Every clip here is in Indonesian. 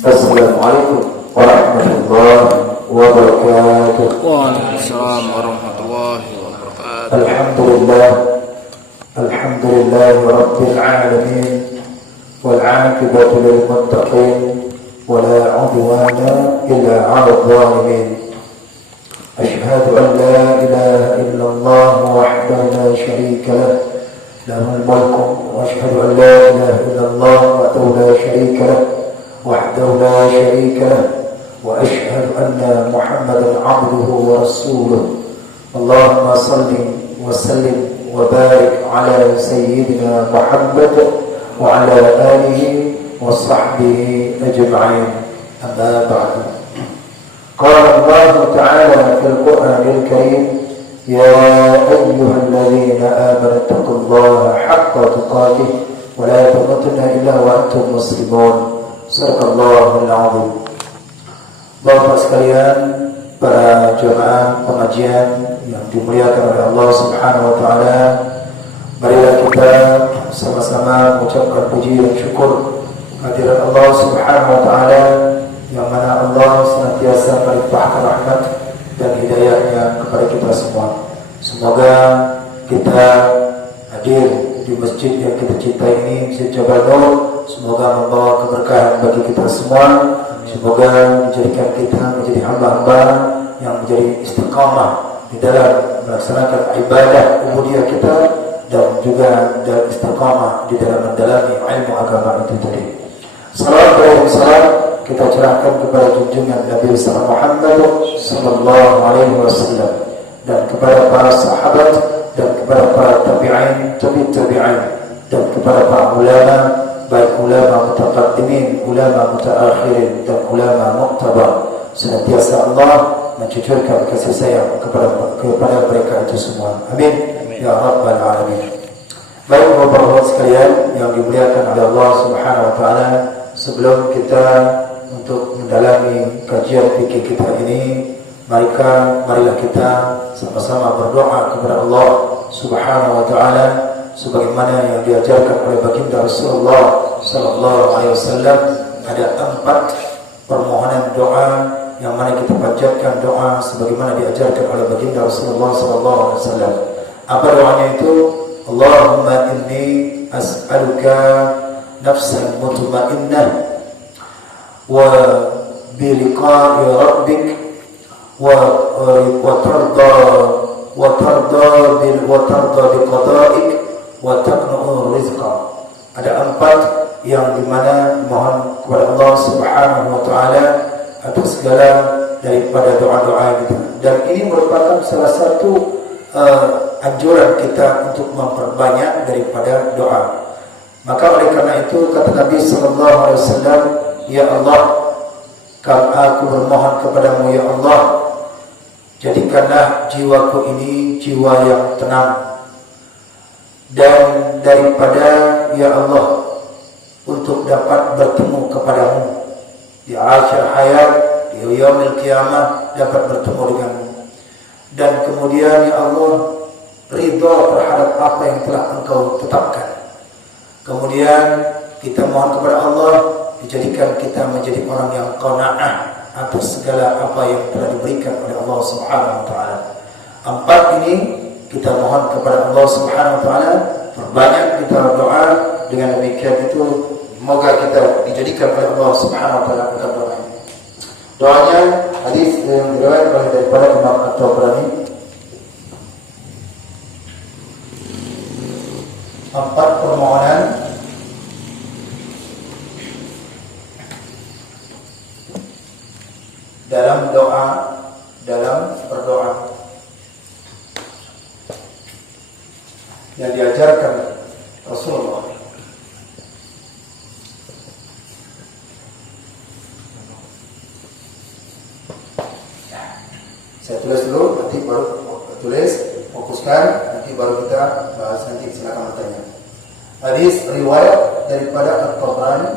Assalamualaikum warahmatullahi wabarakatuh. Waalaikumsalam warahmatullahi wabarakatuh. Alhamdulillah rabbil alamin wal 'aqibatu lil muttaqin wa la 'udwana illa 'alal zalimin. Asyhadu an la ilaha illallah wahdahu la syarika lah, lahul mulku wa asyhadu an la ilaha illallah wahdahu la syarika lah وحده لا شريك له وأشهد أن محمدا عبده ورسوله. اللهم صل وسلم وبارك على سيدنا محمد وعلى آله وصحبه أجمعين. أما بعد، قال الله تعالى في القرآن الكريم: يا أيها الذين آمنوا اتقوا الله حق تقاته ولا تموتن إلا وأنتم مسلمون. Sadaqallahul azim. Bapak sekalian, para jemaah pengajian yang dimuliakan oleh Allah Subhanahu wa taala, marilah kita sama-sama mengucapkan puji dan syukur kehadirat Allah Subhanahu wa taala yang mana Allah senantiasa melimpahkan rahmat dan hidayahnya kepada kita semua. Semoga kita hadir di masjid yang kita cintai ini, Masjid Jabal Nur, semoga membawa keberkahan bagi kita semua. Semoga menjadikan kita menjadi hamba-hamba yang menjadi istiqamah di dalam melaksanakan ibadah ubudiyah kita, dan juga istiqamah di dalam mendalami ilmu agama itu tadi. Salawat dan salam kita curahkan kepada junjungan Nabi besar Muhammad sallallahu alaihi wasallam, dan kepada para sahabat, dan kepada para tabi'in, tabi'in, dan kepada para ulama, baik ulama mutaqaddimin, ulama mutaakhirin, dan ulama muqtabar. Senantiasa Allah mencucurkan kasih sayang kepada mereka itu semua. Amin. Ya Rabbal Alamin. Baik Bapak-Bapak sekalian yang dimuliakan oleh Allah Subhanahu wa taala, sebelum kita untuk mendalami kajian fikih kita ini, marilah kita sama-sama berdoa kepada Allah Subhanahu wa taala sebagaimana yang diajarkan oleh baginda Rasulullah sallallahu alaihi wasallam. Ada 4 permohonan doa yang mana kita panjatkan doa sebagaimana diajarkan oleh baginda Rasulullah sallallahu alaihi wasallam. Apa doanya itu? Allahumma inni as'aluka nafsan mutmainnah wa bi liqa'i rabbik وترضى بقضائك وتقنع rizqa. Ada 4 yang dimana mohon kepada Allah Subhanahu wa taala atas segala daripada doa-doa kita, dan ini merupakan salah satu anjuran kita untuk memperbanyak daripada doa. Maka oleh karena itu kata Nabi sallallahu alaihi wasallam, ya Allah, aku bermohon kepadamu ya Allah, jadikanlah jiwaku ini jiwa yang tenang, dan daripada ya Allah untuk dapat bertemu kepadamu di akhir hayat, di yaumil qiyamah dapat bertemu denganmu, dan kemudian ya Allah ridha terhadap apa yang telah engkau tetapkan. Kemudian kita mohon kepada Allah dijadikan kita menjadi orang yang qanaah atas segala apa yang telah diberikan oleh Allah Subhanahu wa taala. 4 ini kita mohon kepada Allah Subhanahu wa taala, perbanyak kita doa. Dengan demikian itu semoga kita dijadikan oleh Allah Subhanahu wa taala dalam doa ini. Doanya hadis yang diriwayatkan daripada Imam At-Tabrani, 4 permohonan dalam doa, dalam berdoa yang diajarkan Rasulullah. Saya tulis dulu, nanti baru tulis, fokuskan, nanti baru kita bahas. Nanti silakan bertanya. Hadis riwayat daripada At-Tabrani.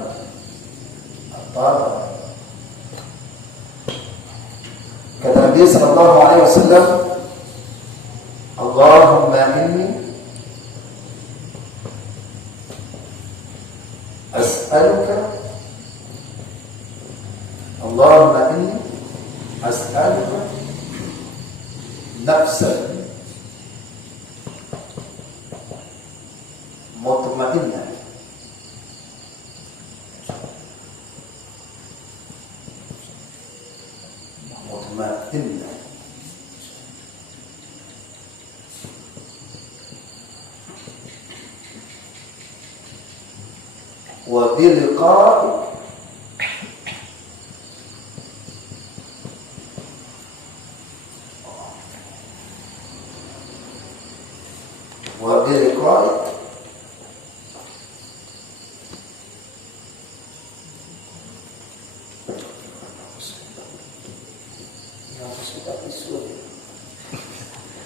Kata Nabi sallallahu alaihi wasallam, Allahumma inni as'aluka as'aluka nafsan mutmainnah wa biliqa'ik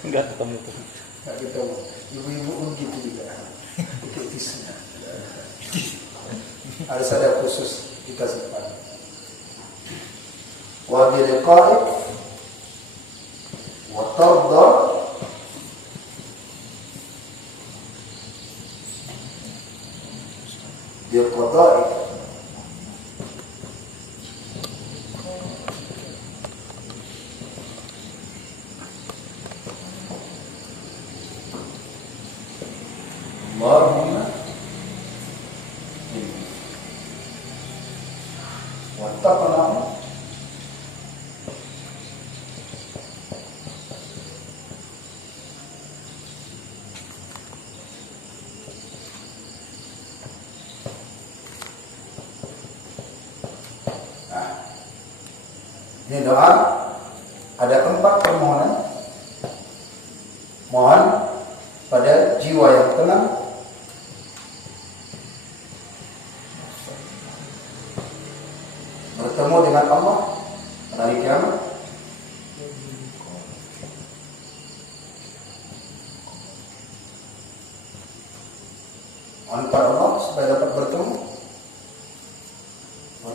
Enggak ketemu tuh. Enggak ketemu. Ibu-ibu pun gitu juga. Pakai tisu. Harus ada khusus kita simpan. Wa biliqa'ik wa tarda biqada'ik. Allahumma wattaqna ini doa ada 4 permohonan. Mohon pada jiwa yang tenang, bertemu dengan Allah pada hari kiamat, mohon pada Allah supaya dapat bertemu,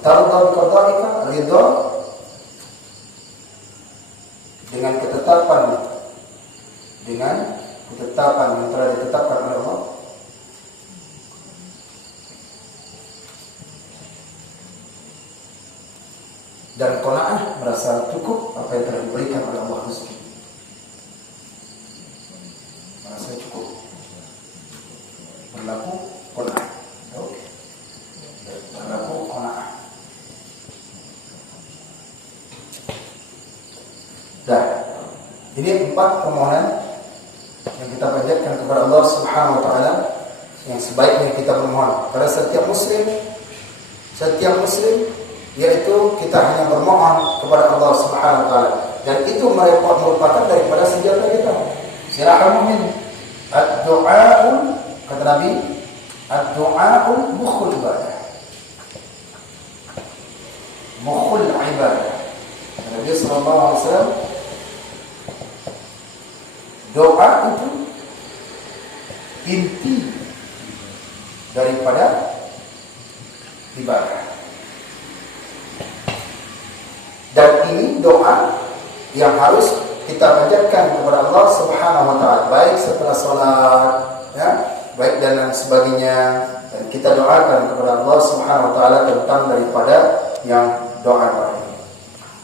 tarda bi qada'ika, ridha dengan ketetapan yang telah ditetapkan oleh Allah, dan qanaah, merasa cukup apa yang telah diberikan oleh Allah rezeki, merasa cukup, berlaku qanaah, berlaku qanaah. Dan ini 4 permohonan yang kita panjatkan kepada Allah Subhanahu wa taala, yang sebaiknya kita bermohon pada setiap muslim yaitu kita hanya bermohon kepada Allah Subhanahu wa taala, dan itu merupakan daripada senjata kita. Silahkan mukmin. Ad-du'a'ul, kata Nabi, ad-du'a'ul mukhul ibadah. Mukhul ibadah. Nabi sallallahu alaihi wasallam, doa itu inti daripada ibadah. Dan ini doa yang harus kita panjatkan kepada Allah Subhanahu wa taala, baik setelah salat, ya, baik dan lain sebagainya, dan kita doakan kepada Allah Subhanahu wa taala tentang daripada yang doa-doa ini.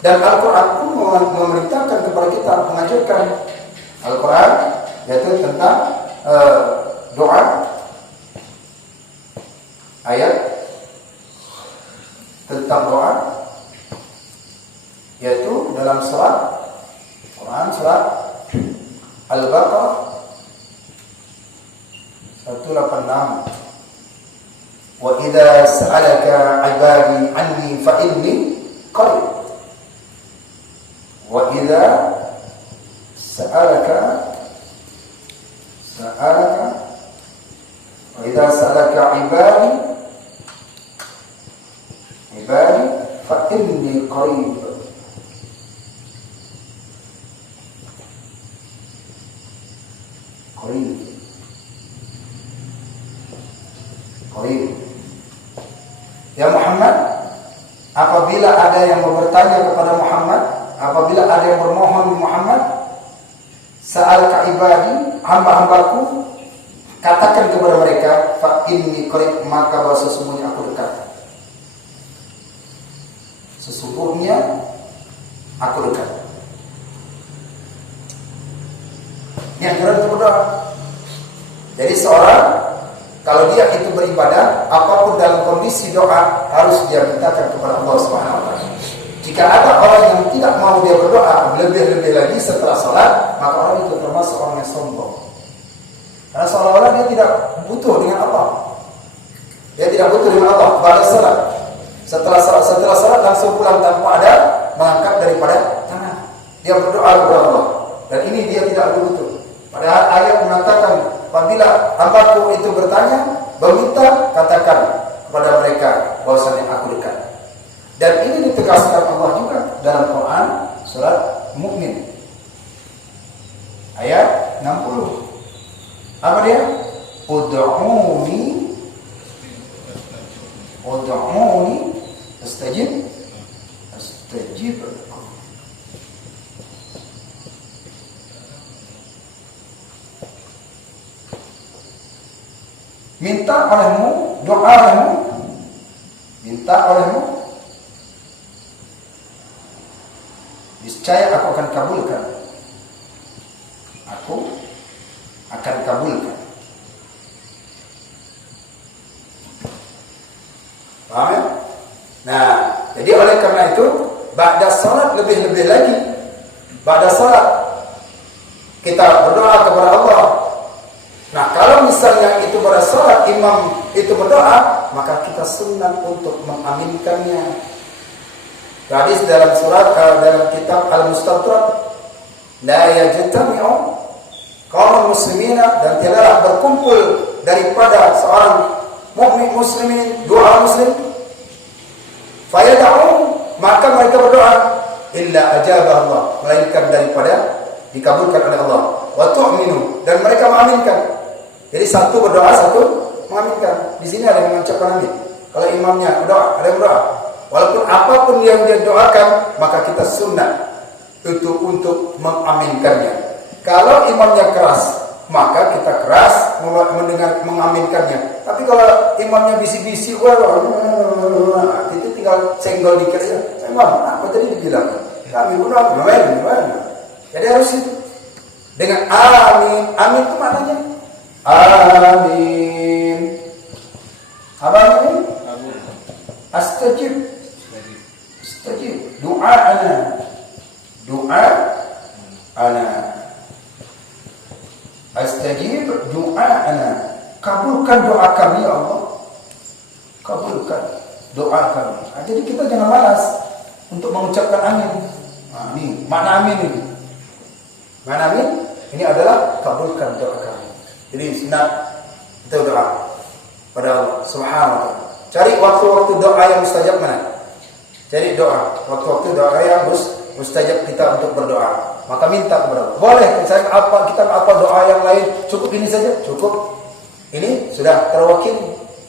Dan Al-Qur'an pun memerintahkan kepada kita, mengajarkan Al-Quran yaitu tentang doa, ayat tentang doa, yaitu dalam surat Quran, surat Al-Baqarah 186. Wa idza sa'alaka 'ibadi 'anni fa inni qarib. Wa idza sa'alaka wa idza sa'alaka 'ibadi fa inni qarib. Qarib. Ya Muhammad, apabila ada yang bertanya kepada Muhammad, apabila ada yang bermohon Muhammad, sa'alka ibadi, hamba-hambaku, katakan kepada mereka, fa inni qarib, maka bahwa sesungguhnya aku dekat. Sesungguhnya aku dekat. Ini anjuran untuk berdoa. Jadi seorang kalau dia itu beribadah, apapun dalam kondisi doa harus dia mintakan kepada Allah Subhanahu wa taala. Jika ada orang yang tidak mau dia berdoa, lebih-lebih lagi setelah salat, maka orang itu termasuk orang yang sombong. Karena seolah-olah dia tidak butuh dengan Allah. Dia tidak butuh dengan Allah pada salat. Setelah salat langsung pulang tanpa ada mengangkat daripada tangan. Dia berdoa kepada Allah. Dan ini dia tidak butuh. Padahal ayat mengatakan, apabila hambaku itu bertanya, meminta, katakan kepada mereka bahwasanya aku dekat. Dan ini ditegaskan Allah juga dalam Quran surat Mukmin ayat 60. Apa dia? Ud'uni astajib lakum. Minta olehmu, doa olehmu, minta olehmu, niscaya aku akan kabulkan. Aku akan kabulkan. Paham ya? Nah, jadi oleh karena itu ba'da salat lebih-lebih lagi. Ba'da salat kita berdoa kepada Allah. Nah, kalau misalnya itu pada salat imam itu berdoa, maka kita sunat untuk mengaminkannya. Hadis dalam surat dalam kitab Al-Mustadrak, la yajtami'u kaum muslimina, dan tidaklah berkumpul daripada seorang mukmin muslimin, dua muslim, fayad'u, maka mereka berdoa, illa ajabah Allah, melainkan daripada dikabulkan oleh Allah, wa tu'minu, dan mereka mengaminkan. Jadi satu berdoa, satu mengaminkan. Di sini ada yang mengucapkan amin. Kalau imamnya berdoa, ada yang berdoa. Walaupun apapun yang dia doakan, maka kita sunnah untuk mengaminkannya. Kalau imamnya keras, maka kita keras mendengar mengaminkannya. Tapi kalau imamnya bisik-bisik, itu tinggal senggol dikit saja. Saya apa tadi dibilang? Kami berdoa, jadi harus itu dengan amin. Amin itu maknanya amin. Apa ini? Astajib. Doa ana. Astajib doa ana. Kabulkan doa kami ya Allah. Kabulkan doa kami. Jadi kita jangan malas untuk mengucapkan amin. Ini makna amin ini. Makna amin ini adalah kabulkan doa kami. Jadi sunat kita doa pada Allah Subhanahu wa taala. Cari waktu-waktu doa yang mustajab mana? Cari doa, waktu-waktu doa yang mustajab kita untuk berdoa. Maka minta kepada Allah. Boleh, saya kita apa doa yang lain, cukup ini saja, cukup. Ini sudah terwakil.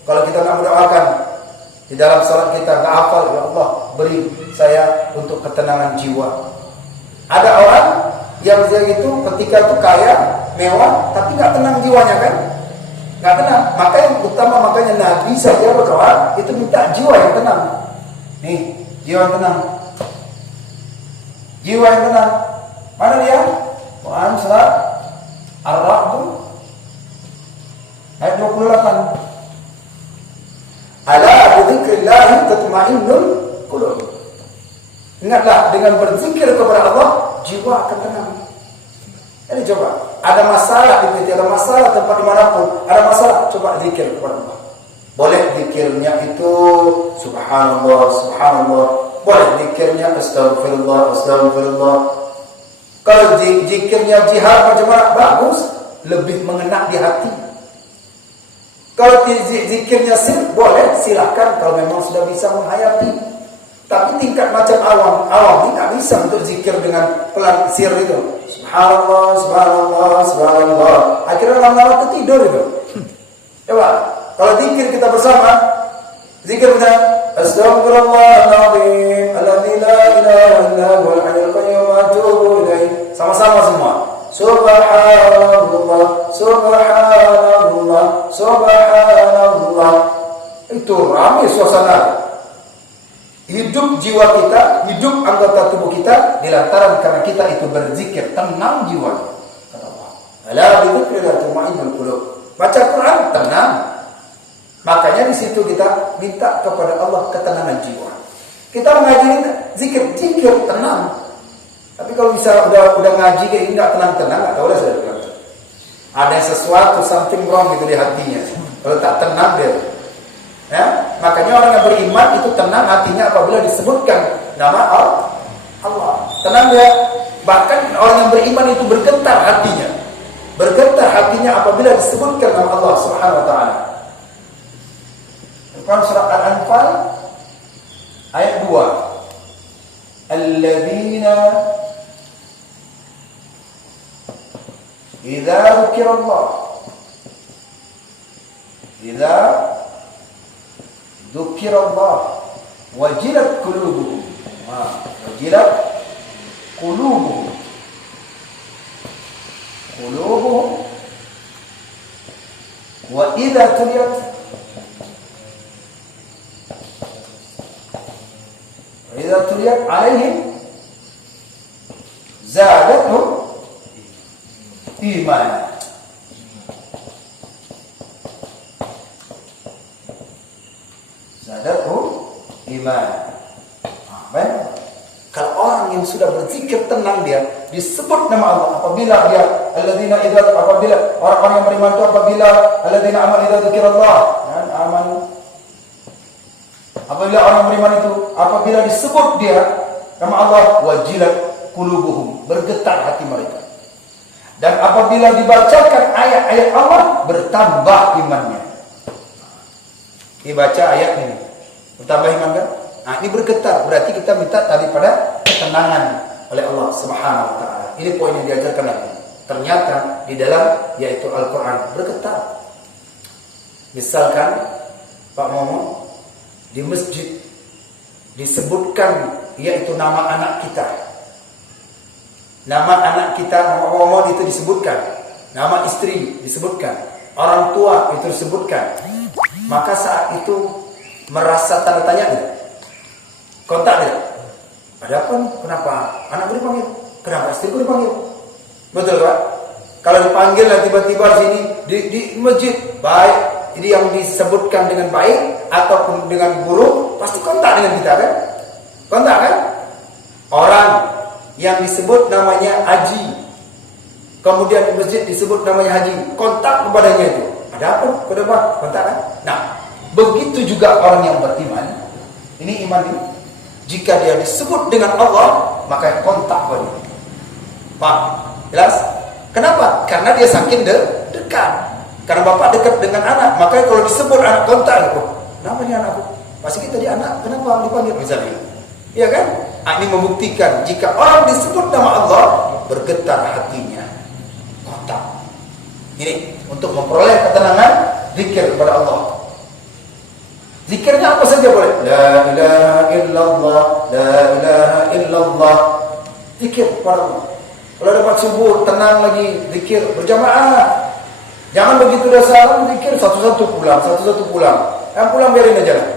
Kalau kita nak mendoakan di dalam salat kita enggak hafal, ya Allah, beri saya untuk ketenangan jiwa. Ada orang yang dia itu ketika itu kaya, mewah, tapi enggak tenang jiwanya kan? Enggak tenang. Maka yang utama, makanya Nabi saja berdoa itu minta jiwa yang tenang. Nih, jiwa yang tenang. Jiwa yang tenang. Mana dia? Quran surat Ar-Ra'd ayat 28. Ala bidzikrillah tatma'innul qulub. Ingatlah, dengan berzikir kepada Allah, jiwa akan tenang. Jadi coba, ada masalah di PT, ada masalah tempat dimanapun, ada masalah, coba zikir kepada Allah. Boleh zikirnya itu subhanallah, subhanallah. Boleh zikirnya astagfirullah, astagfirullah. Kalau zikirnya jihad macam mana? Bagus, lebih mengena di hati. Kalau zikirnya sir, boleh, silakan kalau memang sudah bisa menghayati. Tapi tingkat macam awam ini tak bisa untuk zikir dengan pelan sir itu. Subhanallah, subhanallah, subhanallah. Akhirnya lama-lama tertidur itu. Coba, kalau zikir kita bersama, zikir benar. Astaghfirullahaladzim, alladzi la ilaha illa huwal hayyul qayyum wa atubu ilaih. Sama-sama semua. Subhanallah, subhanallah, subhanallah. Itu ramai suasana. hidup jiwa kita, hidup anggota tubuh kita dilantaran karena kita itu berzikir, tenang jiwa. Kata Allah. Ala bidzikrillah tatma'innul qulub. Baca Quran tenang. Makanya di situ kita minta kepada Allah ketenangan jiwa. Kita mengaji zikir tenang. Tapi kalau bisa udah ngaji kayak ini nggak tenang, nggak tahu lah saya bilang. Ada sesuatu something wrong itu di hatinya. Kalau tak tenang dia. Ya, makanya orang yang beriman itu tenang hatinya apabila disebutkan nama Allah. Tenang dia. Bahkan orang yang beriman itu bergetar hatinya. Bergetar hatinya apabila disebutkan nama Allah Subhanahu wa taala. Quran surah Al-Anfal ayat 2. Alladzina idza dzukirallah wajilat qulubuhum. Wajilat qulubuhum. Wa idza tuliyat alaihim zadatuhum iman. Baik. Kalau orang yang sudah berzikir tenang dia disebut nama Allah apabila dia alladzina idza apabila orang-orang yang beriman itu apabila alladzina amanu idza dzikrallah dan amanu. Apabila orang beriman itu apabila disebut dia nama Allah wajilat qulubuhum, bergetar hati mereka. Dan apabila dibacakan ayat-ayat Allah bertambah imannya. Dibaca ayat ini bertambah iman kan? Nah, ini bergetar berarti kita minta daripada ketenangan oleh Allah Subhanahu wa taala. Ini poin yang diajarkan Nabi. Ternyata di dalam yaitu Al-Qur'an bergetar. Misalkan Pak Momo di masjid disebutkan yaitu nama anak kita. Nama anak kita, nama Momo itu disebutkan. Nama istri disebutkan. Orang tua itu disebutkan. Maka saat itu merasa tanda tanya gitu. Kontak dia. Ada apa nih? Kenapa anakku dipanggil? Kenapa istriku dipanggil? Betul Pak? Kalau dipanggil lah tiba-tiba sini di masjid baik, jadi yang disebutkan dengan baik ataupun dengan buruk pasti kontak dengan kita kan? Kontak kan? Orang yang disebut namanya Haji, kemudian di masjid disebut namanya Haji, kontak kepadanya itu. Ada apa? Kenapa? Kontak kan? Nah, begitu juga orang yang beriman. Ini iman ini. Jika dia disebut dengan Allah, maka kontak pada dia. Paham? Jelas? Kenapa? Karena dia saking dekat. Karena bapak dekat dengan anak, maka kalau disebut anak kontak, kenapa nih anakku? Pasti kita di anak, kenapa dipanggil misalnya? Iya kan? Ini membuktikan jika orang disebut nama Allah, bergetar hatinya. Kontak. Ini untuk memperoleh ketenangan, zikir kepada Allah. Zikirnya apa saja boleh. La ilaha illallah, la ilaha illallah. Zikir kepada Allah. Kalau dapat subuh, tenang lagi, zikir berjamaah. Jangan begitu dah salam, zikir satu-satu pulang. Yang pulang biarin aja lah.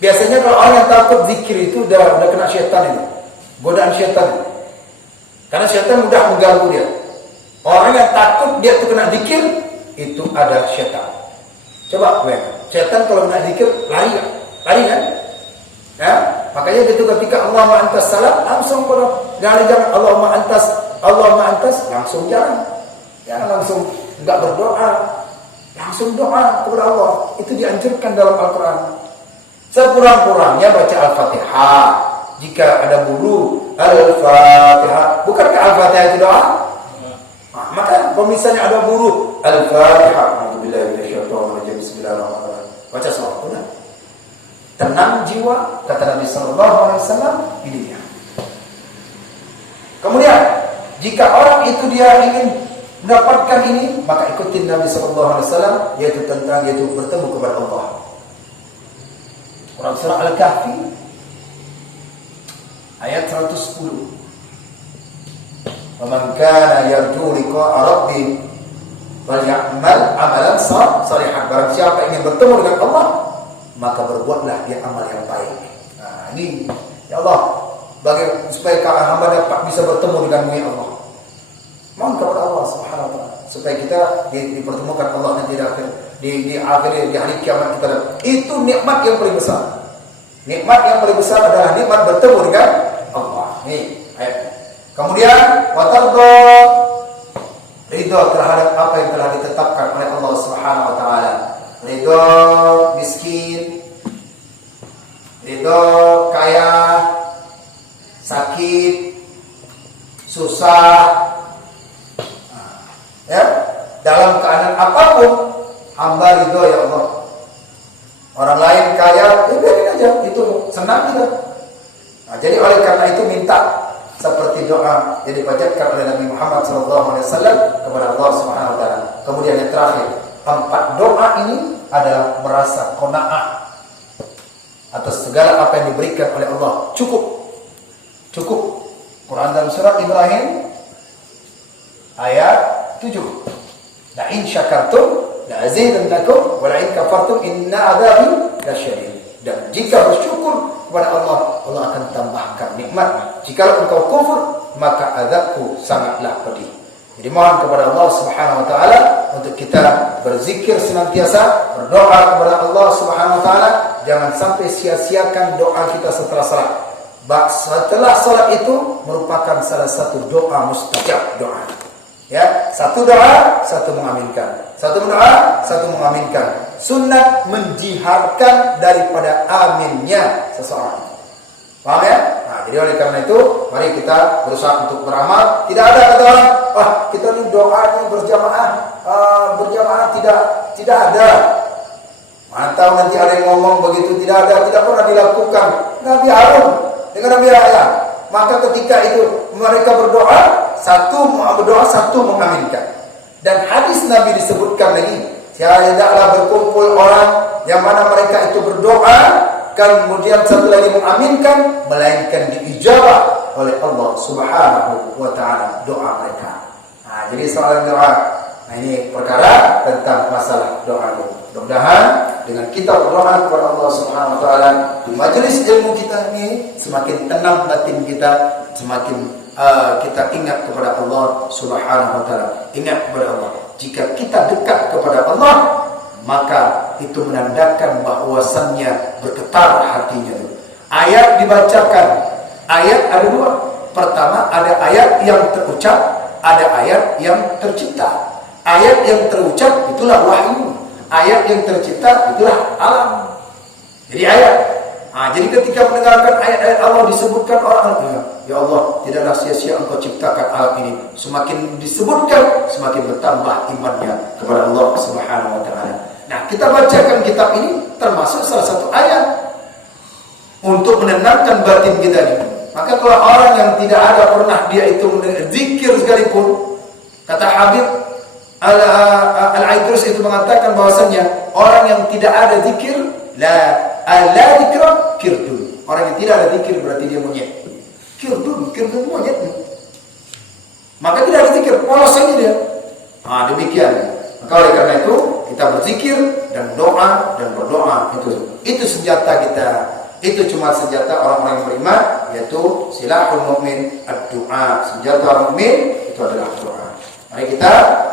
Biasanya kalau orang yang takut zikir itu udah kena syaitan itu. Godaan syaitan. Karena syaitan mudah mengganggu dia. Orang yang takut dia itu kena zikir, itu ada syaitan. Coba syaitan kalau kena zikir lari kan? Ya, makanya gitu ketika Allahumma antas salam langsung jangan Allahumma antas langsung jalan. Jangan langsung enggak berdoa, langsung doa kepada Allah. Itu dianjurkan dalam Al-Qur'an. Sekurang-kurangnya baca Al-Fatihah. Jika ada guru Al-Fatihah, bukankah Al-Fatihah itu doa? Nah, maka misalnya ada guru Al-Fatihah, Alhamdulillah bismillahirrahmanirrahim. Baca surat. Tenang jiwa, kata Nabi sallallahu alaihi wasallam, ini dia. Kemudian, jika orang itu dia ingin mendapatkan ini, maka ikutin Nabi sallallahu alaihi wasallam yaitu bertemu kepada Allah. Quran surah Al-Kahfi ayat 110. "Faman kana yarju liqa'a rabbih falyamal amalan salihan." Barang siapa ingin bertemu dengan Allah, maka berbuatlah dia amal yang baik. Nah, ini ya Allah, supaya hamba dapat bisa bertemu denganmu ya Allah. Mohon kepada Allah Subhanahu wa taala supaya kita dipertemukan Allah nanti di hari kiamat kita. Itu nikmat yang paling besar. Nikmat yang paling besar adalah nikmat bertemu dengan Allah. Nih, ayat. Kemudian watardo, ridho terhadap apa yang telah ditetapkan oleh Allah Subhanahu wa taala. Ridho miskin, ridho kaya, sakit, susah, ya, dalam keadaan apapun hamba ridho ya Allah. Orang lain kaya, ya biarin aja, itu senang kita. Nah, jadi oleh karena itu minta seperti doa yang dibacakan oleh Nabi Muhammad SAW kepada Allah Subhanahu wa taala. Kemudian yang terakhir, 4 doa ini adalah merasa qanaah atas segala apa yang diberikan oleh Allah. Cukup. Quran dalam surat Ibrahim ayat 7. La in syakartum la azidannakum wa la in kafartum inna adzabi lasyadid. Dan jika bersyukur kepada Allah, Allah akan tambahkan nikmat. Jika engkau kufur, maka azabku sangatlah pedih. Jadi mohon kepada Allah Subhanahu wa taala untuk kita berzikir senantiasa, berdoa kepada Allah Subhanahu wa taala, jangan sampai sia-siakan doa kita setelah salat. Setelah salat itu merupakan salah satu doa mustajab doa. Ya, satu doa, satu mengaminkan. Satu doa, satu mengaminkan. Sunnah menjiharkan daripada aminnya seseorang. Paham ya? Nah, jadi oleh karena itu, mari kita berusaha untuk beramal. Tidak ada kata orang, kita ini doa ini berjamaah tidak ada. Mantap, nanti ada yang ngomong begitu, tidak ada, tidak pernah dilakukan. Nabi Harun dengan Nabi Yahya. Maka ketika itu mereka berdoa, satu mengaminkan. Dan hadis Nabi disebutkan lagi, tidaklah berkumpul orang yang mana mereka itu berdoa, kemudian satu lagi mengaminkan, melainkan diijabah oleh Allah Subhanahu wa taala doa mereka. Nah, jadi soal doa. Nah, ini perkara tentang masalah doa. Mudah-mudahan dengan kita berdoa kepada Allah Subhanahu wa taala di majelis ilmu kita ini semakin tenang batin kita, semakin kita ingat kepada Allah Subhanahu wa taala. Ingat kepada Allah. Jika kita dekat kepada Allah, maka itu menandakan bahwasannya bergetar hatinya. Ayat dibacakan. Ayat ada 2. Pertama, ada ayat yang terucap, ada ayat yang tercipta. Ayat yang terucap itulah wahyu. Ayat yang tercipta itulah alam. Jadi ayat. Jadi ketika mendengarkan ayat-ayat Allah disebutkan orang, ya Allah, tidaklah sia-sia Engkau ciptakan alam ini. Semakin disebutkan, semakin bertambah imannya kepada Allah Subhanahu wa taala. Nah, kita bacakan kitab ini termasuk salah satu ayat untuk menenangkan batin kita ini. Maka kalau orang yang tidak ada pernah dia itu zikir sekalipun, kata Habib Al-Aidrus itu mengatakan bahwasannya orang yang tidak ada zikir la dzikra kirdun. Orang yang tidak ada zikir berarti dia monyet. Kirdun monyet. Maka tidak ada zikir, polos saja dia. Demikian. Maka oleh karena itu kita berzikir dan doa dan berdoa itu senjata kita. Itu cuma senjata orang-orang yang beriman, yaitu silahul mukmin ad-du'a. Senjata orang mukmin itu adalah doa. Mari kita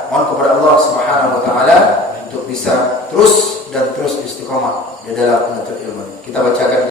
mohon kepada Allah Subhanahu wa taala untuk bisa terus istiqomah di dalam menuntut ilmu. Kita bacakan